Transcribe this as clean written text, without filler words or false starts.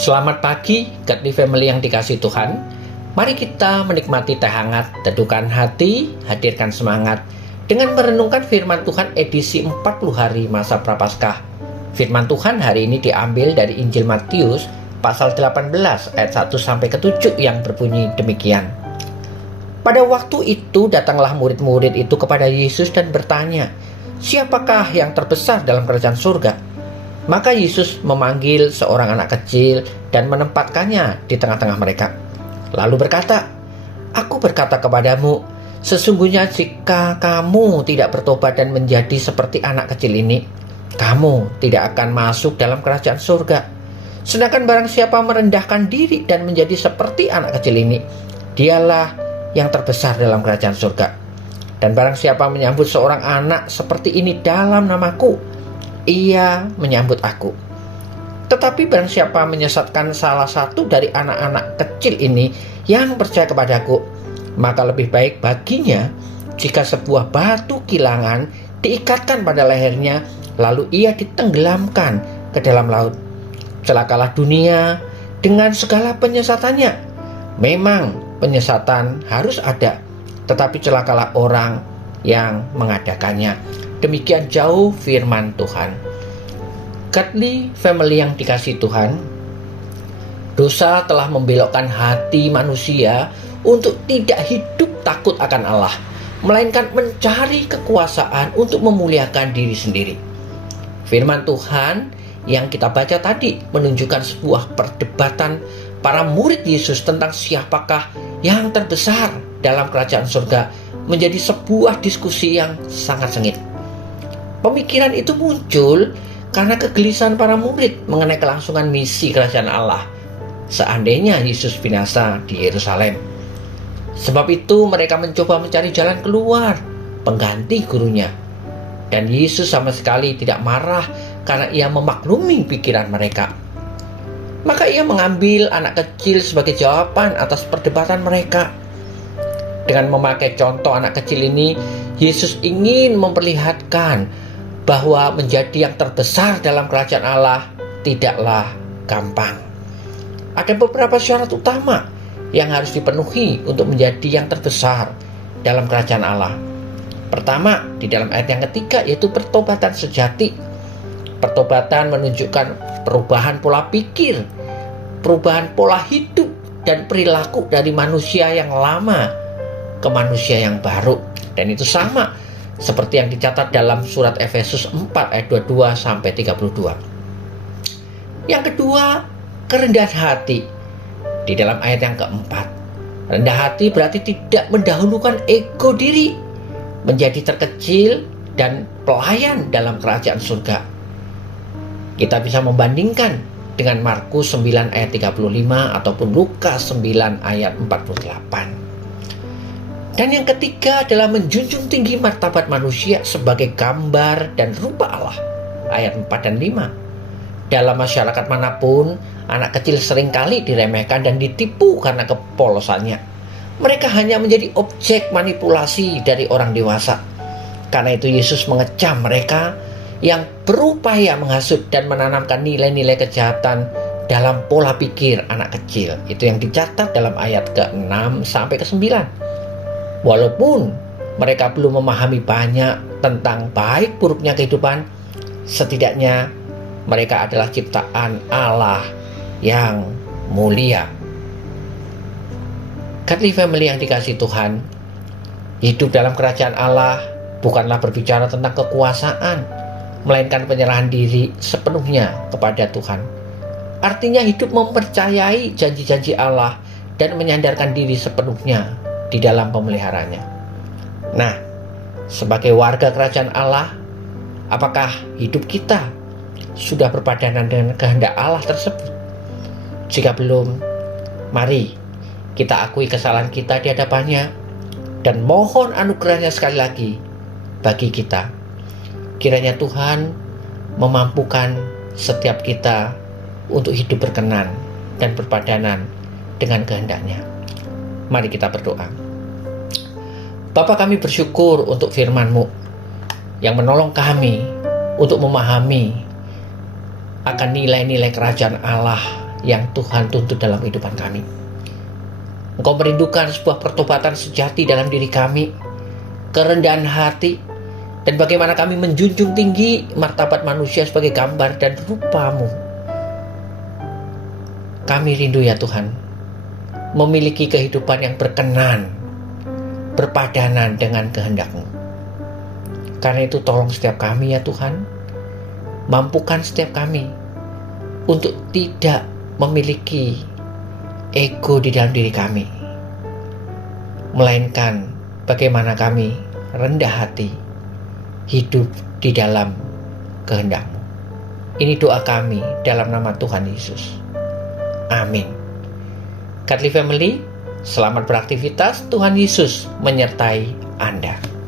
Selamat pagi, Godly Family yang dikasihi Tuhan. Mari kita menikmati teh hangat, teduhkan hati, hadirkan semangat dengan merenungkan firman Tuhan edisi 40 hari masa Prapaskah. Firman Tuhan hari ini diambil dari Injil Matius pasal 18 ayat 1-7 yang berbunyi demikian. Pada waktu itu datanglah murid-murid itu kepada Yesus dan bertanya, "Siapakah yang terbesar dalam kerajaan surga?" Maka Yesus memanggil seorang anak kecil dan menempatkannya di tengah-tengah mereka. Lalu berkata, "Aku berkata kepadamu, sesungguhnya jika kamu tidak bertobat dan menjadi seperti anak kecil ini, kamu tidak akan masuk dalam kerajaan surga. Sedangkan barang siapa merendahkan diri dan menjadi seperti anak kecil ini, dialah yang terbesar dalam kerajaan surga. Dan barang siapa menyambut seorang anak seperti ini dalam namaku, ia menyambut aku. Tetapi barang siapa menyesatkan salah satu dari anak-anak kecil ini yang percaya kepadaku, maka lebih baik baginya jika sebuah batu kilangan diikatkan pada lehernya, lalu ia ditenggelamkan ke dalam laut. Celakalah dunia dengan segala penyesatannya. Memang penyesatan harus ada, tetapi celakalah orang yang mengadakannya." Demikian jauh firman Tuhan. Godly Family yang dikasihi Tuhan, dosa telah membelokkan hati manusia untuk tidak hidup takut akan Allah, melainkan mencari kekuasaan untuk memuliakan diri sendiri. Firman Tuhan yang kita baca tadi menunjukkan sebuah perdebatan para murid Yesus tentang siapakah yang terbesar dalam kerajaan surga menjadi sebuah diskusi yang sangat sengit. Pemikiran itu muncul karena kegelisahan para murid mengenai kelangsungan misi kerajaan Allah seandainya Yesus binasa di Yerusalem. Sebab itu mereka mencoba mencari jalan keluar, pengganti gurunya. Dan Yesus sama sekali tidak marah karena ia memaklumi pikiran mereka. Maka ia mengambil anak kecil sebagai jawaban atas perdebatan mereka. Dengan memakai contoh anak kecil ini, Yesus ingin memperlihatkan bahwa menjadi yang terbesar dalam kerajaan Allah tidaklah gampang. Ada beberapa syarat utama yang harus dipenuhi untuk menjadi yang terbesar dalam kerajaan Allah. Pertama, di dalam ayat yang ketiga, yaitu pertobatan sejati. Pertobatan menunjukkan perubahan pola pikir, perubahan pola hidup dan perilaku dari manusia yang lama ke manusia yang baru. Dan itu sama seperti yang dicatat dalam surat Efesus 4 ayat 22-32. Yang kedua, kerendahan hati. Di dalam ayat yang keempat, rendah hati berarti tidak mendahulukan ego diri, menjadi terkecil dan pelayan dalam kerajaan surga. Kita bisa membandingkan dengan Markus 9 ayat 35 ataupun Lukas 9 ayat 48. Dan yang ketiga adalah menjunjung tinggi martabat manusia sebagai gambar dan rupa Allah. Ayat 4 dan 5. Dalam masyarakat manapun, anak kecil seringkali diremehkan dan ditipu karena kepolosannya. Mereka hanya menjadi objek manipulasi dari orang dewasa. Karena itu Yesus mengecam mereka yang berupaya menghasut dan menanamkan nilai-nilai kejahatan dalam pola pikir anak kecil. Itu yang dicatat dalam ayat ke-6 sampai ke-9. Walaupun mereka belum memahami banyak tentang baik buruknya kehidupan, setidaknya mereka adalah ciptaan Allah yang mulia. Godly Family yang dikasihi Tuhan, hidup dalam kerajaan Allah bukanlah berbicara tentang kekuasaan, melainkan penyerahan diri sepenuhnya kepada Tuhan. Artinya hidup mempercayai janji-janji Allah dan menyandarkan diri sepenuhnya di dalam pemeliharanya. Nah, sebagai warga kerajaan Allah, apakah hidup kita sudah berpadanan dengan kehendak Allah tersebut? Jika belum, mari kita akui kesalahan kita di hadapannya dan mohon anugerahnya sekali lagi bagi kita. Kiranya Tuhan memampukan setiap kita untuk hidup berkenan dan berpadanan dengan kehendak-Nya. Mari kita berdoa. Bapa, kami bersyukur untuk firman-Mu yang menolong kami untuk memahami akan nilai-nilai kerajaan Allah yang Tuhan tuntut dalam kehidupan kami. Engkau merindukan sebuah pertobatan sejati dalam diri kami, kerendahan hati, dan bagaimana kami menjunjung tinggi martabat manusia sebagai gambar dan rupa-Mu. Kami rindu ya Tuhan, memiliki kehidupan yang berkenan, berpadanan dengan kehendak-Mu. Karena itu tolong setiap kami ya Tuhan, mampukan setiap kami untuk tidak memiliki ego di dalam diri kami, melainkan bagaimana kami rendah hati, hidup di dalam kehendak-Mu. Ini doa kami dalam nama Tuhan Yesus. Amin. Godly Family, selamat beraktivitas. Tuhan Yesus menyertai Anda.